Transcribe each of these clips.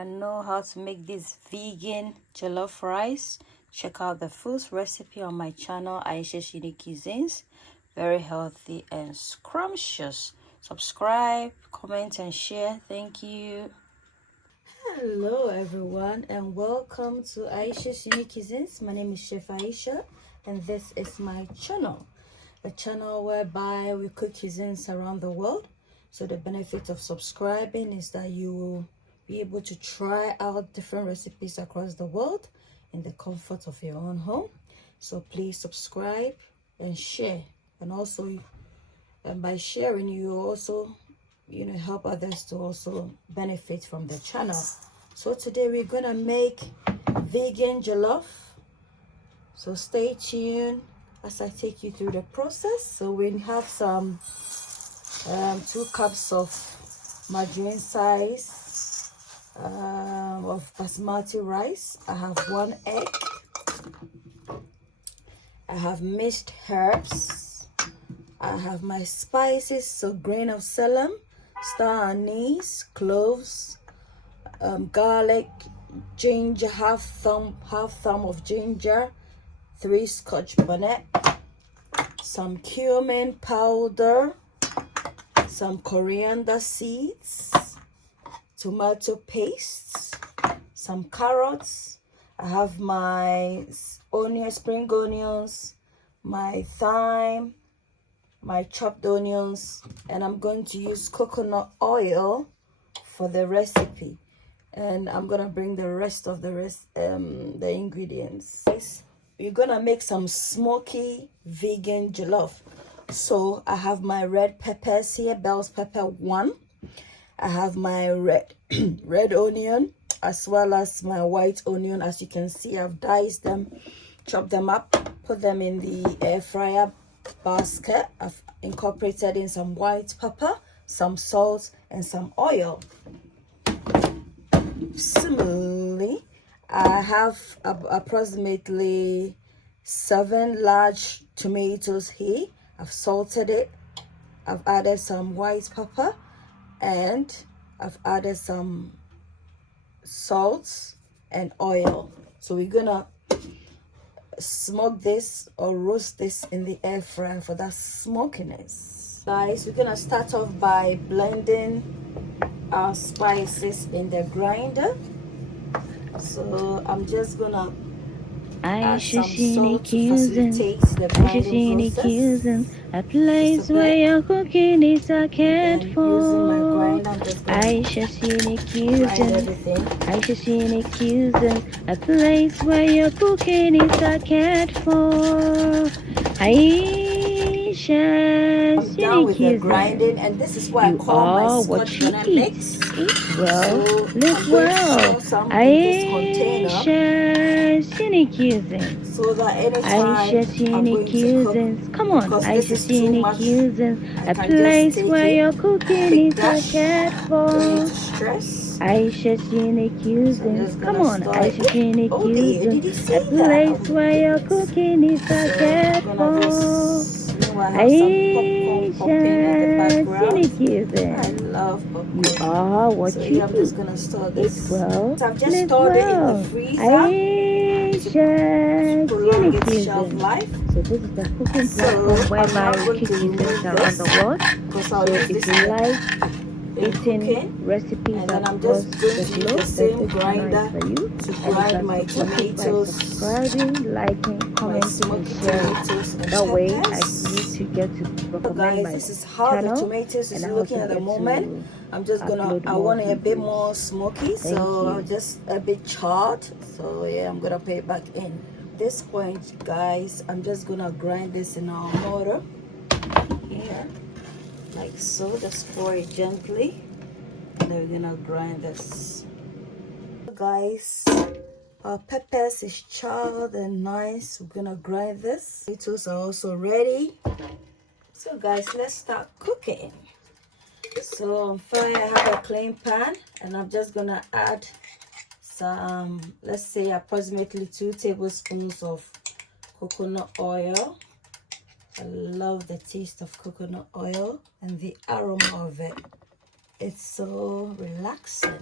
can know how to make this vegan jollof rice, check out the full recipe on my channel, Ayesha Cuisines. Very healthy and scrumptious. Subscribe, comment and share. Thank you. Hello everyone and welcome to Ayesha's Unique Cuisines. My name is Chef Ayesha and this is my channel. A channel whereby we cook cuisines around the world. So the benefit of subscribing is that you will be able to try out different recipes across the world in the comfort of your own home. So please subscribe and share, and also by sharing you also help others to also benefit from the channel. So today we're gonna make vegan jollof, so stay tuned as I take you through the process. So we have some 2 cups of margarine size of basmati rice. I have 1 egg. I have minced herbs. I have my spices, so grain of selim, star anise, cloves, garlic, ginger, half thumb of ginger, 3 Scotch bonnet, some cumin powder, some coriander seeds, tomato paste, some carrots. I have my spring onions, my thyme, my chopped onions, and I'm going to use coconut oil for the recipe, and I'm gonna bring the rest of the ingredients. We're gonna make some smoky vegan jollof. So I have my red peppers here, bell's pepper 1. I have my red onion as well as my white onion. As you can see, I've diced them, chopped them up, put them in the air fryer basket. I've incorporated in some white pepper, some salt and some oil. Similarly, I have approximately 7 large tomatoes here. I've salted it. I've added some white pepper and I've added some salt and oil. So we're gonna smoke this or roast this in the air fryer for that smokiness. Guys, we're gonna start off by blending our spices in the grinder. So I'm just gonna add some salt to facilitate the grinding process. A place where your cooking is a cared for. Ayesha's Unique Cuisines. Ayesha's Unique Cuisines. A place where your cooking is a cared for. Ayesha's Unique Cuisines. And this is what I call my Scotch bonnet mix. Eat well, live well. Ayesha's Unique Cuisines. So that anytime Ayesha's Unique Cuisines. Come on, Ayesha's Unique Cuisines. A place where your cooking is a cared for. Ayesha's Unique Cuisines. Come on, Ayesha's Unique Cuisines. A place where your cooking is a cared for. Ayesha's Unique Cuisines. I love popcorn. You are what so you I'm just gonna store this. Eat well, So I've just stored it in the freezer. Ayesha's Unique its shelf Cuisines. life. So this is the cooking platform whereby we cook cuisines around the world. So if you like eating recipes and then I'm across just going the to use globe, the same this is grinder nice for you. to grind my tomatoes, by subscribing, liking, commenting, and sharing. That way I need to get to recommend my this is how channel, the tomatoes is and looking at the moment. I'm just gonna I want it a bit more smoky, so just a bit charred. So yeah, I'm gonna put it back in. At this point, guys, I'm just gonna grind this in our mortar here, like so. Just pour it gently, and then we're gonna grind this. Guys, our peppers is charred and nice. We're gonna grind this. Potatoes are also ready. So guys, let's start cooking. So on fire, I have a clean pan, and I'm just gonna add some, let's say approximately 2 tablespoons of coconut oil. I love the taste of coconut oil and the aroma of it. It's so relaxing.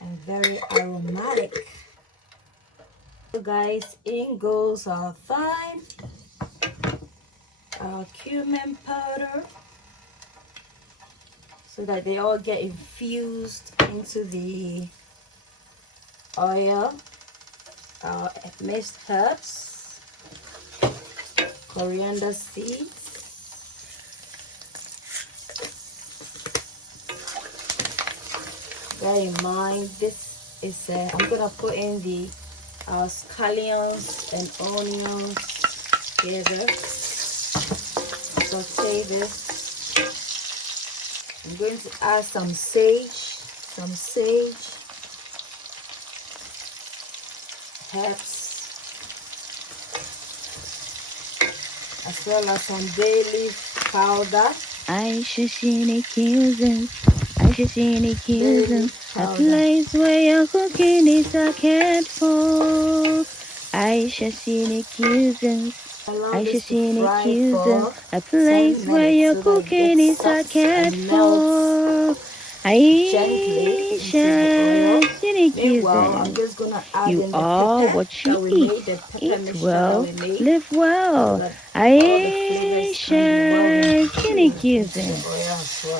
and very aromatic. So guys, in goes our thyme, our cumin powder, so that they all get infused into the oil. Our minced herbs, coriander seeds, bear in mind this is I'm gonna put in the scallions and onions together. Saute this. I'm going to add some sage, herbs, as well as some bay leaf powder. Ayesha seen cuisines, Ayesha seen cuisines, a place where your cooking is a cared for. Ayesha seen cuisines, Ayesha seen cuisines, a place where your cooking is a cared for. Ayesha seen cuisines. You are what you eat. Eat well, live well. Ayesha seen cuisines.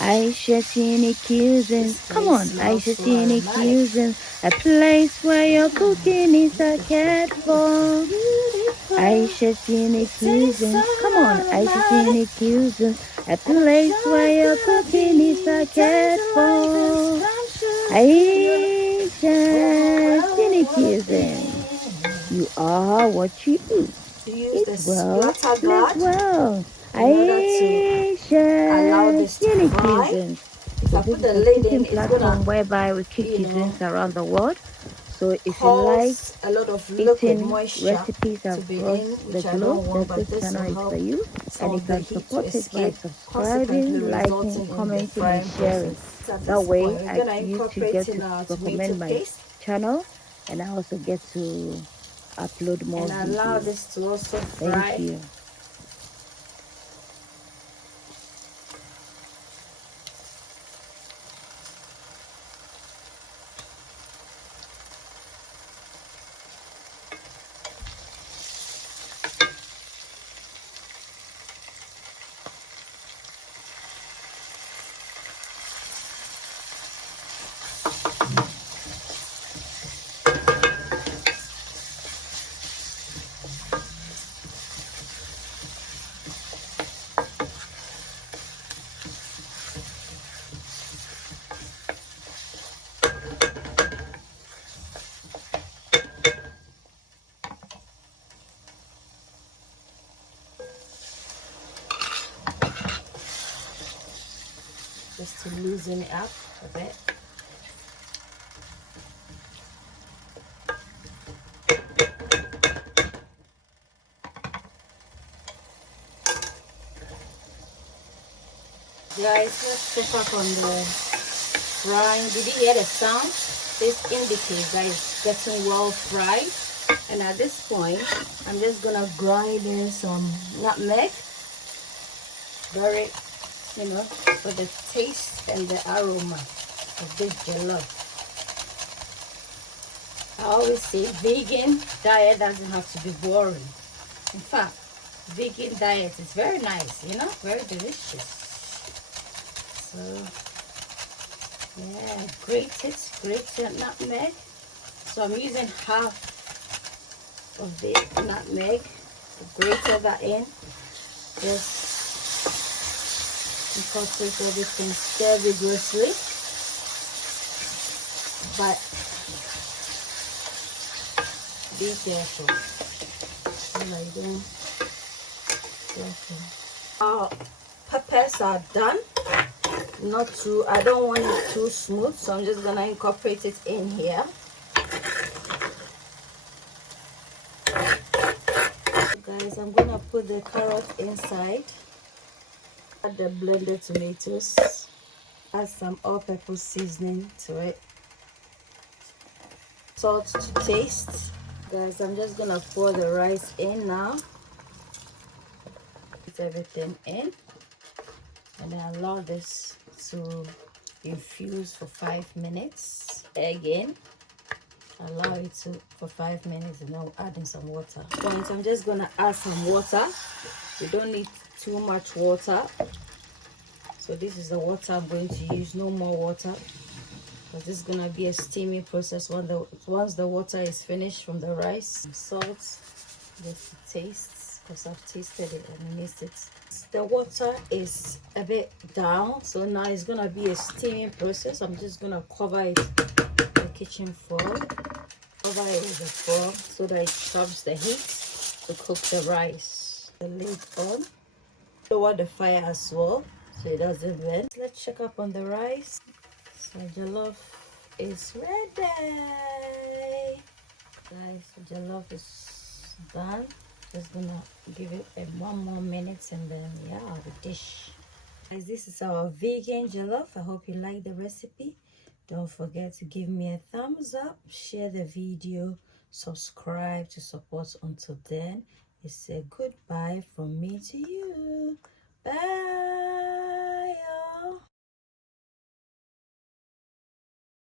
Ayesha seen cuisines. Come on, Ayesha seen cuisines. A place where your cooking is a cared for. Ayesha seen cuisines. Come on, Ayesha seen cuisines. A place where your cooking is a cared for. Ayesha seen cuisines. You are what you eat. Eat well, live well. Ayesha seen cuisines. So this is a cooking platform whereby we cook cuisines around the world. So if you like eating recipes across the globe, then this channel is for you. And you can support it by subscribing, liking, commenting, and sharing. That way, you to get to recommend my channel, and I also get to upload more And allow videos. this to also fry. Thank you. Just to loosen it up a bit. Guys, let's check up on the frying. Did you hear the sound? This indicates that it's getting well fried. And at this point, I'm just gonna grind in some nutmeg. Very, for the taste and the aroma of this jollof. I always say vegan diet doesn't have to be boring. In fact, vegan diet is very nice, very delicious. So, yeah, grated nutmeg. So I'm using half of the nutmeg to grate that in. Just incorporate everything, stir vigorously. But be careful. Our peppers are done. I don't want it too smooth, so I'm just gonna incorporate it in here. Guys, I'm gonna put the carrot inside. Add the blended tomatoes. Add some all-purpose seasoning to it. Salt to taste. Guys, I'm just gonna pour the rice in now. Put everything in, and then allow this to infuse for 5 minutes. again. Allow it to for 5 minutes, and now adding some water. Right, I'm just gonna add some water. You don't need too much water. So this is the water I'm going to use, no more water. Because this is gonna be a steaming process once the water is finished from the rice. Some salt, just to taste, because I've tasted it and I missed it. The water is a bit down, so now it's gonna be a steaming process. I'm just gonna cover it with the kitchen foil. Cover it with the foil so that it stops the heat to cook the rice. The lid on. Lower the fire as well so it doesn't burn. Let's check up on the rice. So jollof is ready. Guys, jollof is done. Just gonna give it one more minute and then yeah, the dish. Guys, this is our vegan jollof. I hope you like the recipe. Don't forget to give me a thumbs up, share the video, subscribe to support. Until then, it's a goodbye from me to you.